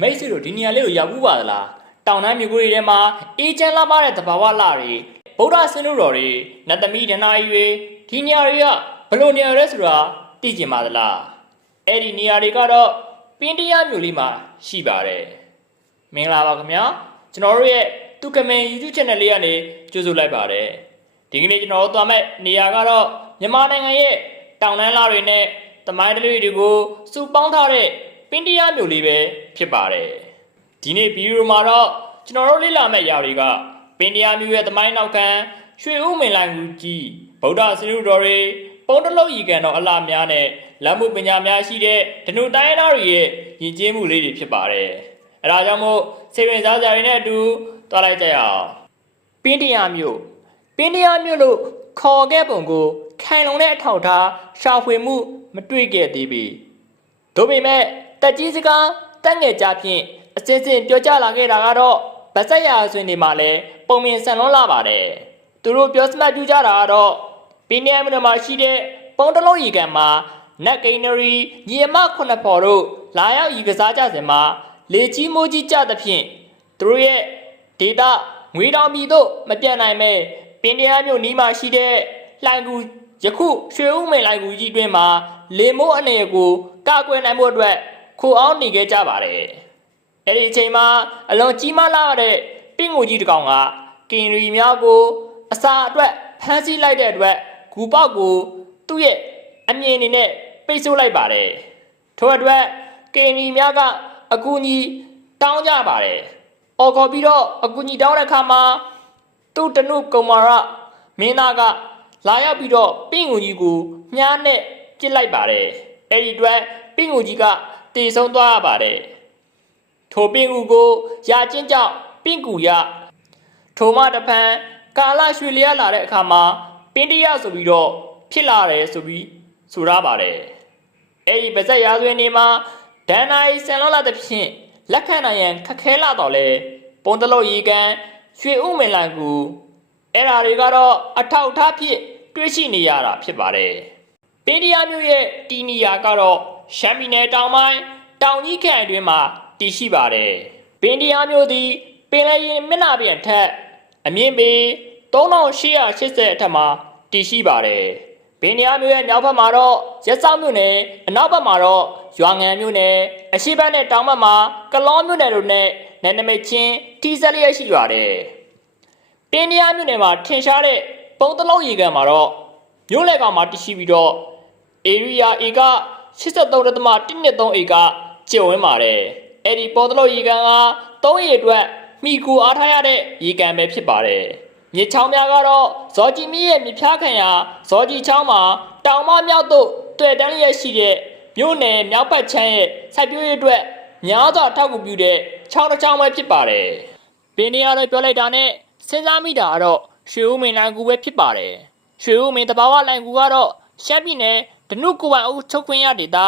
မိတ်ဆွေတို့ဒီနေရာလေးကိုရောက်ဘူးပါသလားတောင်တန်းမြို့ကိုတွေထဲမှာအေးချမ်းလာပါတဲ့တဘာဝလှတွေဗုဒ္ဓဆင်းလို့တော်တွေနတ်သမီးဒနာကြီးတွေဒီနေရာတွေကဘယ်လိုနေရာလဲဆိုတာသိကျင်ပါသလားအဲ့ဒီနေရာတွေကတော့ပင်တရားမြို့လေးမှာရှိပါတယ်မင်္ဂလာပါခင်ဗျာကျွန်တော်တို့ရဲ့တုကမင် YouTube channel လေးကနေကြိုဆိုလိုက်ပါတယ်ဒီကနေ့ကျွန်တော်တို့သွားမဲ့နေရာကတော့မြန်မာနိုင်ငံရဲ့တောင်တန်းလှတွေနဲ့တမိုင်းတလေးတွေကိုစုပေါင်းထားတဲ့ ပင်တရားမြို့လေးပဲဖြစ်ပါတယ်ဒီနေ့ဗီဒီယိုမှာတော့ကျွန်တော်တို့လေ့လာမယ့်ຢာတွေကပင်တရားမြို့ရဲ့တမိုင်းနောက်ခံရွှေဦးမင်လိုင်ဘူးကြီးဗုဒ္ဓဆင်းရုတော်တွေပုံတလုံးရီကန်တော်အလားများနဲ့လက်မှုပညာများရှိတဲ့ဒနုတိုင်းရင်းသားတွေရဲ့ယဉ်ကျေးမှုလေးတွေဖြစ်ပါတယ်အဲဒါကြောင့်မို့စိတ်ဝင်စားကြရတဲ့အတူသွားလိုက်ကြရအောင်ပင်တရားမြို့ပင်တရားမြို့လို့ခေါ်ခဲ့ပုံကိုခိုင်လုံတဲ့အထောက်အထားရှာဖွေမှု မတွေ့ခဲ့သေးပြီဒါပေမဲ့ တက်ကြီးစကားတက်ငယ်ကြဖြင့်အစစ်စစ်ပြောကြလာခဲ့တာကတော့ဗဆက်ရာဆွေတွေမှာလည်းပုံမြင်ဆန်လွန်းလာပါတယ်သူတို့ပြောစမှတ်ပြကြတာကတော့ပင်တရားမြို့မှာရှိတဲ့ပုံတလုံးရီကန်မှာနက်ကိန်းနရီညီအမခုနှစ်ဖော်တို့လာရောက်ရီကစားကြစဉ်မှာလေကြီးမိုးကြီးကြသဖြင့်သူတို့ရဲ့ဒေတာငွေတောင်ပြည်သို့မပြတ်နိုင်မဲ့ပင်တရားမြို့နီးမှာရှိတဲ့လှိုင်ကူယခုရွှေဦးမိန်လှိုင်ကူကြီးတွင်မှာလေမိုးအနေကိုကကွယ်နိုင်ဖို့အတွက် ခိုအောင်နေခဲ့ကြပါတယ်အဲ့ဒီအချိန်မှာအလွန်ကြီးမားလာတဲ့ပင့်ငူကြီးတစ်ကောင်ကကင်ရီများကို အစာအတွက်ဖမ်းဆီးလိုက်တဲ့အတွက်ဂူပေါက်ကိုသူ့ရဲ့အမြင်အနေနဲ့ပိတ်ဆို့လိုက်ပါတယ်ထို့အတွက်ကင်ရီများကအကူအညီတောင်းကြပါတယ်။အော်ခေါ်ပြီးတော့အကူအညီတောင်းတဲ့အခါမှာသူ့တနုကုံမာရမင်းသားကလာရောက်ပြီးတော့ပင့်ငူကြီးကိုမြားနဲ့ပြစ်လိုက်ပါတယ်။အဲ့ဒီအတွက်ပင့်ငူကြီးက တည်ဆုံးသွားရပါတယ်။ထိုပင့်ငူကိုရာချင်းကြောင့်ပင့်ကူရထိုမှတဖန်ကာလရွှေလျားလာတဲ့အခါမှာပင်တရဆိုပြီးတော့ဖြစ်လာတယ်ဆိုပြီးဆိုရပါတယ်။အဲ့ဒီပါဇက်ရာဇဝင်နေမှာဒန်နာရီဆန်လောလာတဲ့ဖြင့်လက်ခံနိုင်ရန်ခက်ခဲလာတော့လေပုံတလို့ရီကန်ရွှေဥမင်လိုင်ကူအဲ့ဓာတွေကတော့အထောက်အထားဖြစ် တွေ့ရှိနေရတာဖြစ်ပါတယ်။ပင်ဒီယာမျိုးရဲ့တီနီယာကတော့ ရှမ်းပြည်နယ်တောင်ပိုင်းတောင်ကြီးခရိုင်အတွင်းမှာတည်ရှိပါတယ်။ပင်ဒီယာမျိုးသည်ပင်လယ်ရင်မျက်နှာပြင်ထက်အမြင့်ပေ3880အထက်မှာတည်ရှိပါတယ်။ပင်ဒီယာမျိုးရဲ့မြောက်ဘက်မှာတော့ရက်စောက်မြို့နယ်အနောက်ဘက်မှာတော့ရွာငံမြို့နယ်အရှိတ်ဘက်နဲ့တောင်ဘက်မှာကလောမြို့နယ်တို့နဲ့နယ်နိမိတ်ချင်းထိစပ်လျက်ရှိပါတယ်။ပင်နီယာမြို့နယ်မှာထင်ရှားတဲ့ပုံတလုံးရေကန်မှာတော့မြို့လေကောင်မှာတရှိပြီးတော့ area ဧက 83.123ဧကကျယ်ဝန်းပါတယ်အဲ့ဒီပုံတလုံးရေကန်က3ရေအတွက်မိကူအားထားရတဲ့ရေကန်ပဲဖြစ်ပါတယ်မြေချောင်းများကတော့ဇော်ကြီးမြစ်ရဲ့မြဖြားခံရာဇော်ကြီးချောင်းမှာတောင်မမြောက်သို့တွေ့တန်းလျက်ရှိတဲ့မြို့နယ်မြောက်ဘက်ချမ်းရဲ့စိုက်ပျိုးရေးအတွက်များစွာထောက်ကူပြုတဲ့ချောင်းတစ်ချောင်းပဲဖြစ်ပါတယ်ပင်နေရတော့ပြောလိုက်တာနဲ့စဉ်းစားမိတာကတော့ရွှေဦးမင်းလိုင်ကူပဲဖြစ်ပါတယ်ရွှေဦးမင်းတဘာဝလိုင်ကူကတော့ရှမ်းပြည်နယ် ဓနုကိုပိုင်အုပ်ချုပ်ခွင့်ရဒေသ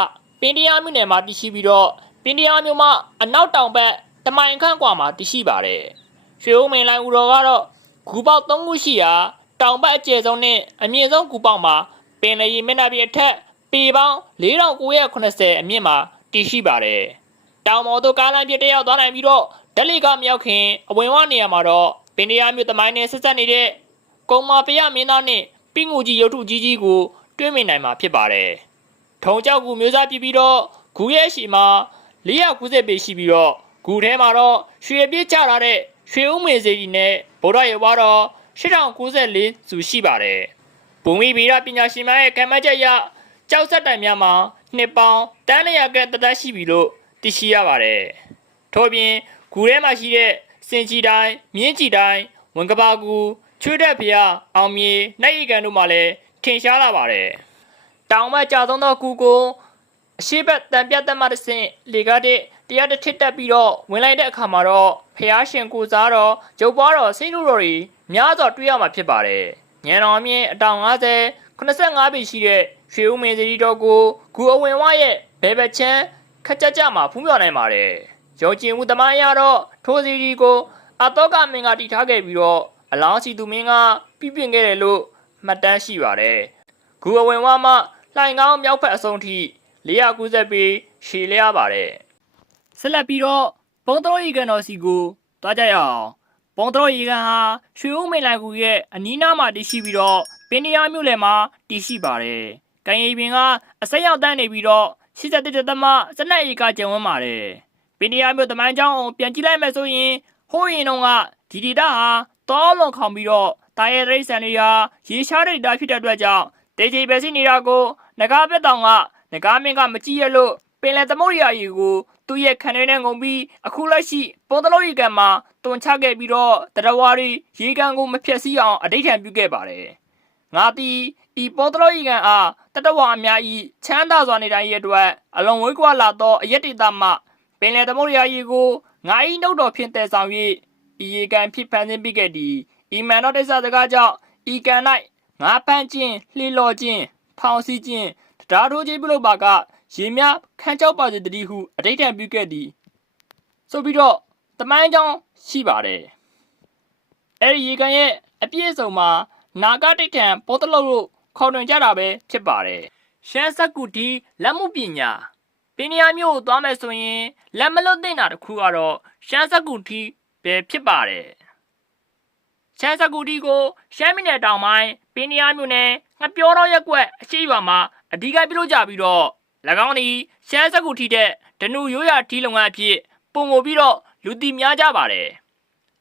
ပင်တရားမြို့နယ်မှာတည်ရှိပြီးတော့ပင်တရားမြို့မှာအနောက်တောင်ဘက်တမိုင်ခန့်ကွာမှာတည်ရှိပါတယ်။ရွှေဦးမင်လိုင်ဦးတော်ကတော့ဂူပေါက်၃ခုရှိရာတောင်ဘက်အကျယ်ဆုံးနဲ့အမြင့်ဆုံးဂူပေါက်မှာပင်လယ်ရေမျက်နှာပြင်အထက်ပေပေါင်း4980အမြင့်မှာတည်ရှိပါတယ်။တောင်ပေါ်သို့ကားလမ်းပြတယောက်သွားနိုင်ပြီးတော့ဒက်လီကမရောက်ခင်အဝင်ဝနေရာမှာတော့ပင်တရားမြို့တမိုင်းနဲ့ဆက်ဆက်နေတဲ့ကုံမာပြရမင်းသားနဲ့ပင်ငူကြီးရုပ်ထုကြီးကြီးကို တွေ့မြင်နိုင်မှာဖြစ်ပါတယ်။ထုံကြောက်ကူမျိုးစားပြပြီးတော့ဂူရဲ့ရှိမှာ490ပေရှိပြီးတော့ဂူထဲမှာတော့ရွှေပြည့်ချလာတဲ့ရွှေဦးမေစေကြီးနဲ့ဗုဒ္ဓရေဝါတော့8094စုရှိပါတယ်။ဘုံမီဗီရပညာရှင်များရဲ့ကံမချက်အရကြောက်ဆက်တိုင်များမှာနှစ်ပေါင်းတန်းလျာကတသက်ရှိပြီလို့သိရှိရပါတယ်။ထို့အပြင်ဂူထဲမှာရှိတဲ့စင်ချီတိုင်းမြင်းချီတိုင်းဝင်ကပါကူချွေးတက်ဖျားအောင်မြေနှိုက်ရီကန်တို့မှလည်းထ င်ရှားလာပါတယ်။တောင်မကြာဆုံးသောကူကိုအရှိဘက်တံပြတ်တက်မှတစ်ဆင့်လေကားတဲ့တရားတစ်ထစ်တက်ပြီးတော့ဝင်လိုက်တဲ့အခါမှာတော့ဖျားရှင်ကိုစားတော်ရုပ်ပွားတော်စိတ်လူတော်တွေများစွာတွေ့ရမှာဖြစ်ပါတယ်။ညံတော်အမြင့်အတောင်90 85ပေရှိတဲ့ရွှေဦးမင်းစီရီတော်ကိုဂူအဝင်ဝရဲ့ဘဲဘက်ချမ်းခက်ကြကြမှာဖူးမြော်နိုင်ပါတယ်။ရုံကျင်မှုသမိုင်းအရတော့ထိုးစီရီကိုအတောကမင်းကတည်ထားခဲ့ပြီးတော့အလောင်းစီသူမင်းကပြပြင်ခဲ့တယ်လို့ မှတ်တမ်းရှိပါတယ်။ဂူအဝင်ဝမှလှိုင်ကောင်းမြောက်ဖက်အဆုံးထိ490ပေရှည်လျားပါတယ်ဆက်လက်ပြီးတော့ဘုံတော်ရီကန်တော်စီကိုတွားကြရအောင်ဘုံတော်ရီကန်ဟာရွှေဦးမိန်လိုက်ကူရဲ့အနီးနားမှာတည်ရှိပြီးတော့ပင်နီယာမြို့လယ်မှာတည်ရှိပါတယ်။ကံရီပင်ကအစိမ်းရောက်တန်းနေပြီးတော့81တမစနက်ဧကကျန်ဝန်းပါတယ်။ပင်နီယာမြို့တမိုင်းကျောင်းအောင်ပြန်ကြည့်လိုက်မယ်ဆိုရင်ဟိုးရင်တော့ကဒီဒီတာဟာတောလွန်ခေါင်ပြီးတော့ တာရဲရိတ်ဆန်တွေဟာရေရှားတဲ့တာဖြစ်တဲ့အတွက်ကြောင့်တေချေပဲစီနေတာကိုငကားပက်တောင်ကငကားမင်းကမကြည့်ရလို့ပင်လယ်သမုဒ္ဒရာရေကိုသူ့ရဲ့ခံထဲနဲ့ငုံပြီးအခုလက်ရှိပုံတလုံးရေကန်မှာတွန်ချခဲ့ပြီးတော့တရဝါရီရေကန်ကိုမဖျက်ဆီးအောင်အဋိဌံပြုခဲ့ပါတယ်။ငါတီဤပုံတလုံးရေကန်အားတတဝါအများဤချမ်းသာစွာနေတိုင်းရဲ့အတွက်အလွန်ဝေးကွာလာသောအယက်ဒေတာမှပင်လယ်သမုဒ္ဒရာရေကိုငါဤနှုတ်တော်ဖြင့်တည်ဆောင်၍ဤရေကန်ဖြစ်ဖန်ဆင်းပြီးခဲ့သည် ဤမန်တော်တိစ္ဆာစကားကြောင့်ဤကန်၌ငါပန်းခြင်းလှေလော်ခြင်းဖောင်စီခြင်းတရားထိုးခြင်းပြုလုပ်ပါကရေများခန်းကြောက်ပါစေတည်းဟုအဋိဌံပြုခဲ့သည်ဆိုပြီးတော့တမိုင်းကြောင်းရှိပါတယ်အဲ့ဒီရေကန်ရဲ့အပြည့်အစုံမှာနာဂတိတ်ထံပေါ်တလုံးလို့ခေါ်တွင်ကြတာပဲဖြစ်ပါတယ်ရှမ်းစက်ကူတီလက်မှုပညာပင်နီယာမျိုးကိုသွားမယ်ဆိုရင်လက်မလွတ်သင့်တာတစ်ခုကတော့ရှမ်းစက်ကူတီပဲဖြစ်ပါတယ် ရှမ်းစက်ကူတီကိုရှမ်းပြည်နယ်တောင်ပိုင်းပင်နီယာမျိုးနဲ့ငပြောတော့ရက်ကွက်အရှိရွာမှာအဓိကပြုလုပ်ကြပြီးတော့၎င်းသည်ရှမ်းစက်ကူတီတဲ့ဒနူရိုးရထီလုပ်ငန်းအဖြစ်ပုံမပြီးတော့လူတီများကြပါတယ်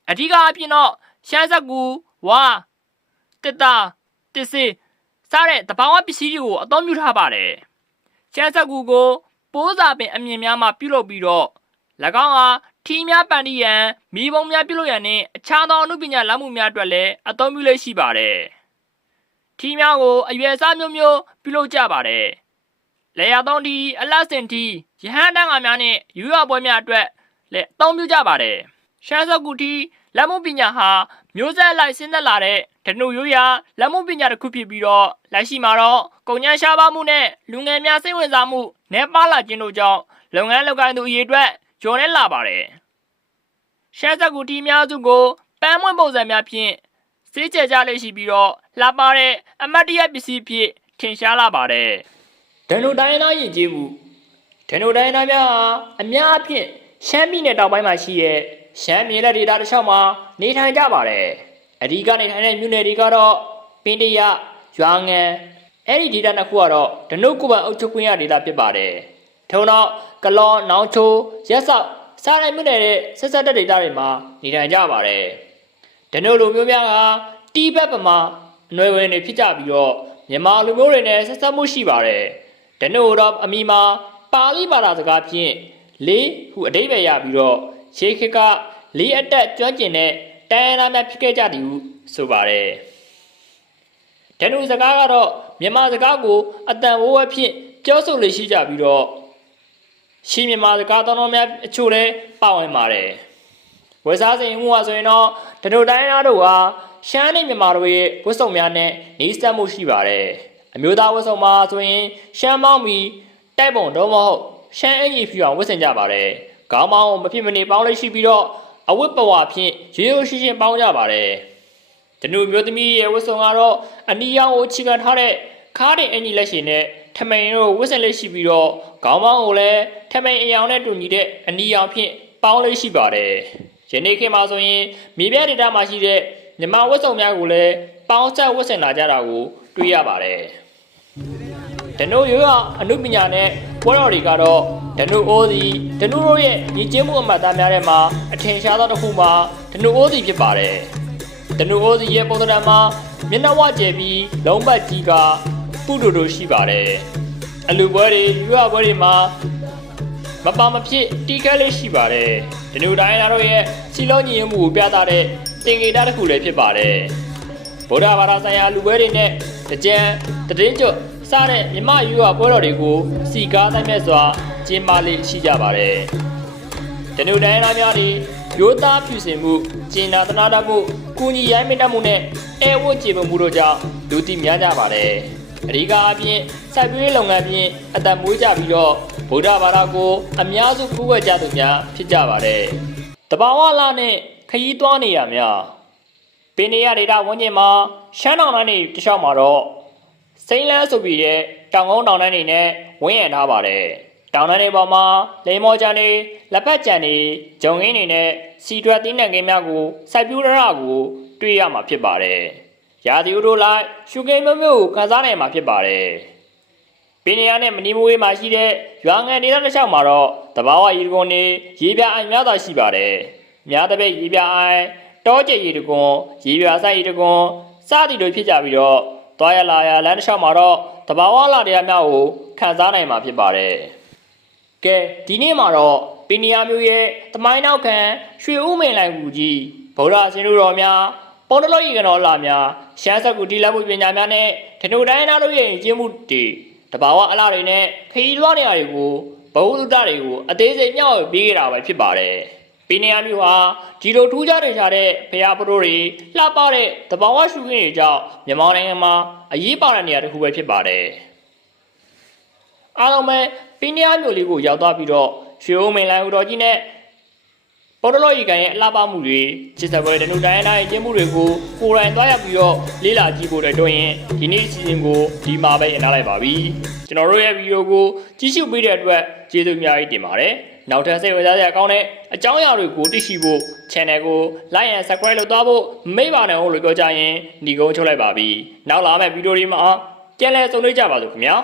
အဓိကအဖြစ်တော့ရှမ်းစက်ကူဝါတစ်တာတစ်စေစားတဲ့တဘာဝပစ္စည်းတွေကိုအသုံးပြုထားပါတယ်ရှမ်းစက်ကူကိုပိုးစာပင်အမြင်များမှပြုလုပ်ပြီးတော့၎င်းဟာ ထီများပန်တီရန်မိဘုံများပြုလုပ်ရန်နဲ့အခြားသောအမှုပညာလက်မှုများအတွက်လည်းအသုံးပြုလို့ရှိပါတယ်ထီများကိုအရွယ်အစားမျိုးမျိုးပြုလုပ်ကြပါတယ်လေယာသုံးထီအလတ်စင်ထီရဟန်းတန်းငါများနဲ့ယူရပွဲများအတွက်လည်းအသုံးပြုကြပါတယ်ရှမ်းစက်ကူထီလက်မှုပညာဟာမျိုးဆက်လိုက်ဆင်းသက်လာတဲ့ဒနုရိုးရာလက်မှုပညာတစ်ခုဖြစ်ပြီးတော့လက်ရှိမှာတော့ကုန်ကျန်းရှားပါမှုနဲ့လူငယ်များစိတ်ဝင်စားမှုနဲပါလာခြင်းတို့ကြောင့်လုပ်ငန်းလုပ်ကိုင်သူအရေးအတွက် ကျော်နေလာပါတယ်။ရှမ်းစက်ကူတီများစုကိုပန်းမွင့်ပုံစံများဖြင့်စေးကြကြလေးရှိပြီးတော့လှပတဲ့အမတ်တရပစ္စည်းဖြစ်ထင်ရှားလာပါတယ်။ဒန်နိုတိုင်းသားယဉ်ကျေးမှုဒန်နိုတိုင်းသားများဟာအများအပြားရှမ်းပြည်နယ်တောင်ပိုင်းမှာရှိတဲ့ရှမ်းမြေလက်ဒေသတစ်လျှောက်မှာနေထိုင်ကြပါတယ်။အဓိကနေထိုင်တဲ့မြို့နယ်တွေကတော့ပင်တရရွာငံအဲ့ဒီဒေသနှစ်ခုကတော့ဒနုတ်ကုပန်အုပ်ချုပ်ခွင့်ရဒေသဖြစ်ပါတယ်။ ထုံတော့ကလောနောင်ချိုရက်ဆောက်စားတဲ့မြို့နယ်တဲ့ဆက်ဆက်တဲ့ဒေသတွေမှာနေထိုင်ကြပါတယ်။ဒနုတ်လူမျိုးများကတီးဘက်ပမာအနွယ်ဝင်တွေဖြစ်ကြပြီးတော့မြန်မာလူမျိုးတွေနဲ့ဆက်ဆက်မှုရှိပါတယ်။ဒနုတ်တော့အမိမှာပါဠိဘာသာစကားဖြင့်လေးဟုအဓိပ္ပာယ်ရပြီးတော့ရှေးခေတ်ကလေးအတက်ကျွမ်းကျင်တဲ့တိုင်းရင်းသားများဖြစ်ခဲ့ကြသည်ဟုဆိုပါတယ်။ဒနုစကားကတော့မြန်မာစကားကိုအတန်ဝဝဖြင့်ပြောဆိုလေရှိကြပြီးတော့ ရှင်းမြန်မာစကားတော်တော်များအချို့လည်းပါဝင်ပါတယ်။ဝယ်စားစိန်မှုဟာဆိုရင်တော့ဒနုတိုင်းသားတို့ဟာရှမ်းနဲ့မြန်မာတို့ရဲ့ဝတ်စုံများနဲ့နေစက်မှုရှိပါတယ်။အမျိုးသားဝတ်စုံမှာဆိုရင်ရှမ်းပေါင်းပြီးတိုက်ပုံတော့မဟုတ်ရှမ်းအင်ကြီးဖြူအောင်ဝတ်ဆင်ကြပါတယ်။ခေါင်းပေါင်းမဖြစ်မနေပေါင်းလေးရှိပြီးတော့အဝတ်ပဝါဖြင့်ရိုးရိုးရှင်းရှင်းပေါင်းကြပါတယ်။ဒနုမျိုးသမီးရဲ့ဝတ်စုံကတော့အနီရောင်ကိုခြိကန်ထားတဲ့ခါးတဲ့အင်ကြီးလက်ရှင်နဲ့ ထမိန်တို့ဝတ်ဆင်လေးရှိပြီးတော့ခေါင်းပေါင်းကိုလည်းထမိန်အယောင်နဲ့တူညီတဲ့အနီရောင်ဖြင့်ပေါင်းလေးရှိပါတယ်။ယနေ့ခေတ်မှာဆိုရင်မြေပြဒေတာမှာရှိတဲ့မြမဝတ်စုံများကိုလည်းပေါင်းဆက်ဝတ်ဆင်လာကြတာကိုတွေ့ရပါတယ်။ဒနုရိုးရအနုပညာနဲ့ပွဲတော်တွေကတော့ဒနုအိုးစီဒနုတို့ရဲ့ညီကျင်းမှုအမှတ်အသားများထဲမှာအထင်ရှားသောတစ်ခုမှာဒနုအိုးစီဖြစ်ပါတယ်။ဒနုအိုးစီရဲ့ပုံသဏ္ဍာန်မှာမျက်နှာဝကျယ်ပြီးလုံးပတ်ကြီးက ပုတူတူရှိပါတယ်။အလူပွဲတွေယူရပွဲတွေမှာမပါမဖြစ်တီးကဲလေးရှိပါတယ်။ဒနုတိုင်းသားတို့ရဲ့စီလုံးညီမှုကိုပြသတဲ့တင်ကေတာတစ်ခုလည်းဖြစ်ပါတယ်။ဗုဒ္ဓဘာသာဆိုင်ရာလူပွဲတွေနဲ့တကြံတည်င်းကျွတ်စတဲ့မြမယူရပွဲတော်တွေကိုစီကားတိုင်းမဲ့စွာကျင်းပလေးရှိကြပါတယ်။ဒနုတိုင်းသားများတွေရိုးသားဖြူစင်မှုကျင်နာသနာတမှုကုညီရိုင်းမတတ်မှုနဲ့အဲဝတ်ကြေပုံမှုတို့ကြောင့်လူသိများကြပါတယ်။ အဓိကအပြင်စိုက်ပျိုးရေးလုပ်ငန်းဖြင့်အသက်မွေးကြပြီးတော့ဗုဒ္ဓဘာသာကိုအများစုကူးဝဲကြသူများဖြစ်ကြပါတယ်။တဘာဝလာနဲ့ခရီးသွားနေရများပင်နေရဒေတာဝန်းကျင်မှာရှမ်းတောင်တိုင်းတွေတခြားမှာတော့စိမ့်လန်းဆိုပြီးတဲ့တောင်ကုန်းတောင်တန်းတွေနဲ့ဝင်းရံထားပါတယ်။တောင်တန်းတွေပေါ်မှာလေမော်ကြံတွေလက်ဖက်ကြံတွေဂျုံရင်းတွေနဲ့စီတွက်တင်းနှံခင်းများကိုစိုက်ပျိုးရတာကိုတွေ့ရမှာဖြစ်ပါတယ်။ ရာသီဥတုလိုက်ရှုခင်းမျိုးမျိုးကိုခန်းစားနိုင်မှာဖြစ်ပါတယ်။ပင်ရနဲ့မနီမွေးမှာရှိတဲ့ရွာငံဒေသတစ်လျှောက်မှာတော့တဘာဝရေတကွန်တွေရေပြအိုင်များသာရှိပါတယ်။များတဲ့ပဲရေပြအိုင်တောကျရေတကွန်ရေပြဆိုင်ရေတကွန်စသည်တို့ဖြစ်ကြပြီးတော့သွားရလာရလမ်းတစ်လျှောက်မှာတော့တဘာဝလာတရားများကိုခန်းစားနိုင်မှာဖြစ်ပါတယ်။ကဲဒီနေ့မှာတော့ပင်နီယာမျိုးရဲ့တမိုင်းနောက်ခံရွှေဦးမိန်လိုင်ကူကြီးဗုဒ္ဓဆင်းလူတော်များပေါ်တလို့ရေကတော်လာများ ရှမ်းဆက်ကူတီလက်မှုပညာများနဲ့ဓနုတိုင်းသားတို့ရဲ့ကျင်းမှုတွေတဘာဝအလားတွေနဲ့ခရီးလွှားနေရာတွေကိုဘဝုဒ္ဒတွေကိုအသေးစိတ်မျှဝေပေးကြတာပဲဖြစ်ပါတယ်ပင်နီယာမျိုးဟာဒီလိုထူးခြားတဲ့ခြားတဲ့ဖရာပရိုတွေလှပတဲ့တဘာဝရှုခင်းတွေကြောင့်မြန်မာနိုင်ငံမှာအရေးပါတဲ့နေရာတစ်ခုပဲဖြစ်ပါတယ်အားလုံးပဲပင်းရားမျိုးလေးကိုရောက်သွားပြီးတော့ရွှေဦးမင်လိုင်ဦးတော်ကြီးနဲ့ ပေါ်တော်ရီကန်ရဲ့အလှပမှုတွေချစ်စပွဲတနုတိုင်းတိုင်းကျင်းမှုတွေကိုကိုယ်တိုင်သွားရောက်ပြီးတော့လေ့လာကြည့်ဖို့အတွက်တွင်ရင်ဒီနေ့စီစဉ်ကိုဒီမှာပဲအနားလိုက်ပါပြီကျွန်တော်တို့ရဲ့ဗီဒီယိုကိုကြည့်ရှုပေးတဲ့အတွက်ကျေးဇူးအများကြီးတင်ပါတယ်နောက်ထပ်စိတ်ဝင်စားစရာကောင်းတဲ့အကြောင်းအရာတွေကိုသိရှိဖို့ channel ကို like and subscribe လုပ်သွားဖို့မိတ်ပါနဲ့ဟုတ်လို့ပြောကြရင်ညီကုန်းချုပ်လိုက်ပါပြီနောက်လာမယ့်ဗီဒီယိုတွေမှာကြည့်လဲဆုံတွေ့ကြပါစို့ခင်ဗျာ